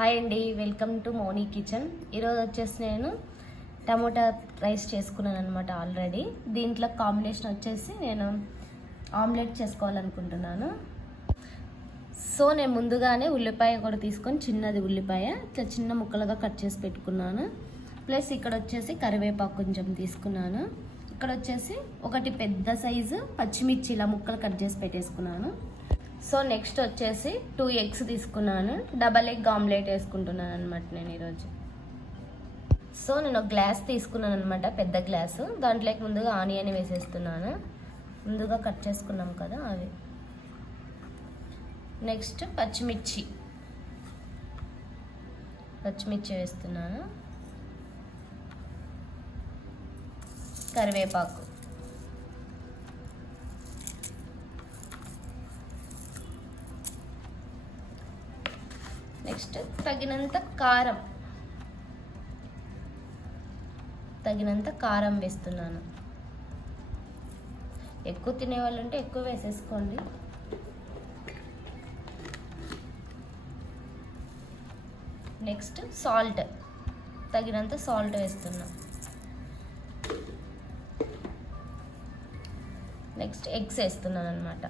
Hi అండి, welcome to Moni kitchen. ఈరోజు వచ్చేసి నేను టమోటా రైస్ చేసుకున్నాను అనమాట ఆల్రెడీ. దీంట్లో కాంబినేషన్ వచ్చేసి నేను ఆమ్లెట్ చేసుకోవాలనుకుంటున్నాను. సో నేను ముందుగానే ఉల్లిపాయ కూడా తీసుకొని చిన్నది ఉల్లిపాయ ఇట్లా చిన్న ముక్కలుగా కట్ చేసి పెట్టుకున్నాను. ప్లస్ ఇక్కడ వచ్చేసి కరివేపాకు కొంచెం తీసుకున్నాను. ఇక్కడ వచ్చేసి ఒకటి పెద్ద సైజు పచ్చిమిర్చి ఇలా ముక్కలు కట్ చేసి పెట్టేసుకున్నాను. సో నెక్స్ట్ వచ్చేసి 2 ఎగ్స్ తీసుకున్నాను. డబల్ ఎగ్ ఆమ్లెట్ వేసుకుంటున్నాను అనమాట నేను ఈరోజు. సో నేను ఒక గ్లాస్ తీసుకున్నాను అనమాట, పెద్ద గ్లాసు. దాంట్లోకి ముందుగా ఆనియన్ వేసేస్తున్నాను, ముందుగా కట్ చేసుకున్నాం కదా అవి. నెక్స్ట్ పచ్చిమిర్చి వేస్తున్నాను. కరివేపాకు, నెక్స్ట్ తగినంత కారం వేస్తున్నాను. ఎక్కువ తినేవాళ్ళు ఉంటే ఎక్కువ వేసేసుకోండి. నెక్స్ట్ సాల్ట్, తగినంత సాల్ట్ వేస్తున్నా. నెక్స్ట్ ఎగ్స్ వేస్తున్నాను అనమాట.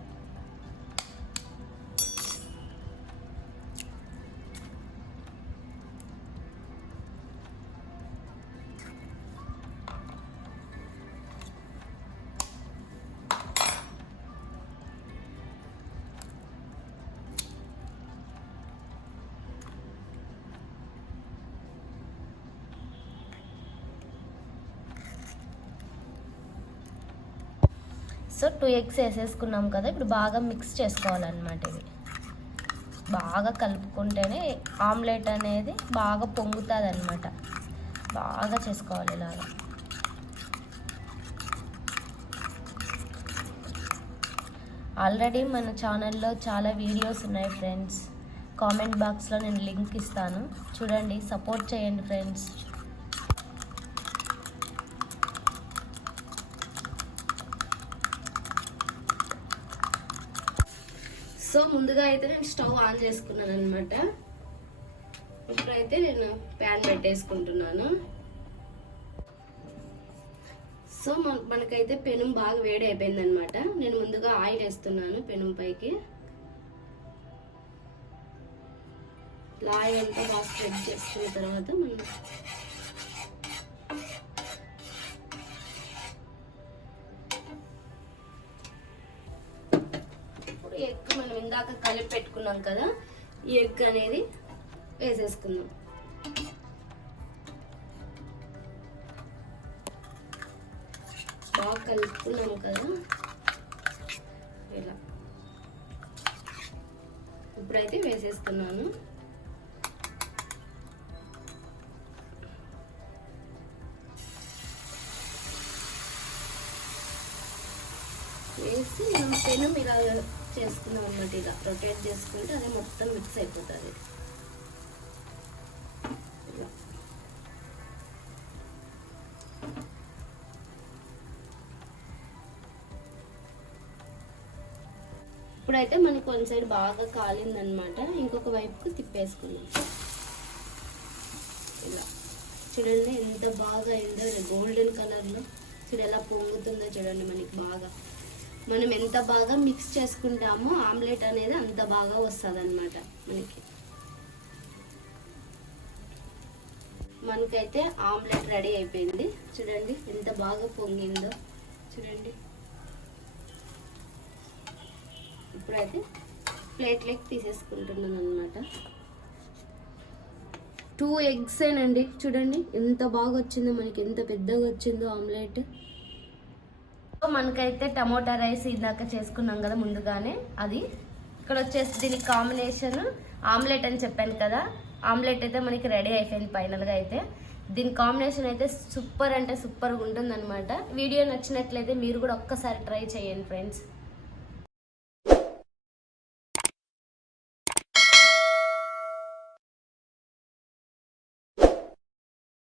సో 2 ఎగ్స్ వేసేసుకున్నాం కదా, ఇప్పుడు బాగా మిక్స్ చేసుకోవాలన్నమాట. ఇవి బాగా కలుపుకుంటేనే ఆమ్లెట్ అనేది బాగా పొంగుతుంది అనమాట. బాగా చేసుకోవాలి ఇలాగా. ఆల్రెడీ మన ఛానల్లో చాలా వీడియోస్ ఉన్నాయి ఫ్రెండ్స్. కామెంట్ బాక్స్లో నేను లింక్ ఇస్తాను, చూడండి, సపోర్ట్ చేయండి ఫ్రెండ్స్. సో ముందుగా అయితే నేను స్టవ్ ఆన్ చేసుకున్నాను అనమాట. ఇప్పుడైతే నేను ప్యాన్ పెట్టేసుకుంటున్నాను. సో మనకైతే పెనం బాగా వేడి అయిపోయింది అనమాట. నేను ముందుగా ఆయిల్ వేస్తున్నాను పెనం పైకి. ఆయిల్ అంతా బాగా స్ప్రెడ్ చేసుకున్న తర్వాత మనం ఎగ్ మనం ఇందాక కలిపి పెట్టుకున్నాం కదా, ఈ ఎగ్ అనేది వేసేసుకుందాం. బాగా కలుపుకున్నాం కదా ఇలా. ఇప్పుడైతే వేసేస్తున్నాను. వేసి పెనం ఇలా చేసుకున్నాం అన్నమాట. ఇలా రొటేట్ చేసుకుంటే అదే మొత్తం మిక్స్ అయిపోతుంది. ఇప్పుడైతే మనకి వన్ సైడ్ బాగా కాలిందనమాట, ఇంకొక వైపుకు తిప్పేసుకున్నాం. ఇలా చూడండి ఎంత బాగా అయిందో, గోల్డెన్ కలర్లో చూడ ఎలా పొంగుతుందో చూడండి. మనకి బాగా మనం ఎంత బాగా మిక్స్ చేసుకుంటామో ఆమ్లెట్ అనేది అంత బాగా వస్తుంది అనమాట మనకైతే ఆమ్లెట్ రెడీ అయిపోయింది. చూడండి ఎంత బాగా పొంగిందో చూడండి. ఇప్పుడైతే ప్లేట్లోకి తీసేసుకుంటున్నాను అనమాట. 2 ఎగ్సేనండి, చూడండి ఎంత బాగా వచ్చిందో, మనకి ఎంత పెద్దగా వచ్చిందో ఆమ్లెట్. మనకైతే టమోటా రైస్ ఇందాక చేసుకున్నాం కదా ముందుగానే, అది ఇక్కడ వచ్చేసి దీనికి కాంబినేషన్ ఆమ్లెట్ అని చెప్పాను కదా. ఆమ్లెట్ అయితే మనకి రెడీ అయిపోయింది ఫైనల్గా. అయితే దీని కాంబినేషన్ అయితే సూపర్ అంటే సూపర్గా ఉంటుంది అనమాట. వీడియో నచ్చినట్లయితే మీరు కూడా ఒక్కసారి ట్రై చేయండి ఫ్రెండ్స్.